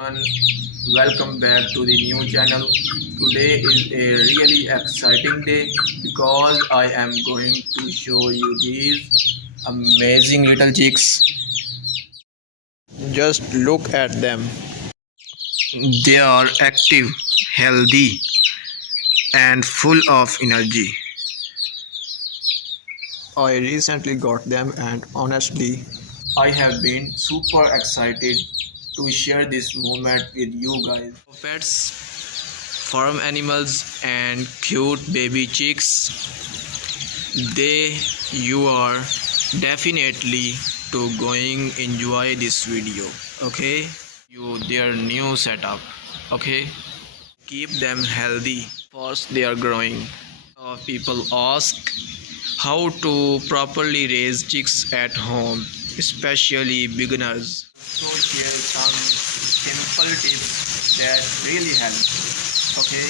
everyone, welcome back to the new channel. Today is a really exciting day because I am going to show you these amazing little chicks. Just look at them. They are active, healthy, and full of energy. I recently got them, and honestly, I have been super excited to share this moment with you guys. Pets, farm animals, and cute baby chicks. You are definitely to going enjoy this video. Okay, their new setup. Okay, keep them healthy. First, they are growing. People ask how to properly raise chicks at home, especially beginners. So share some simple tips that really help. Okay.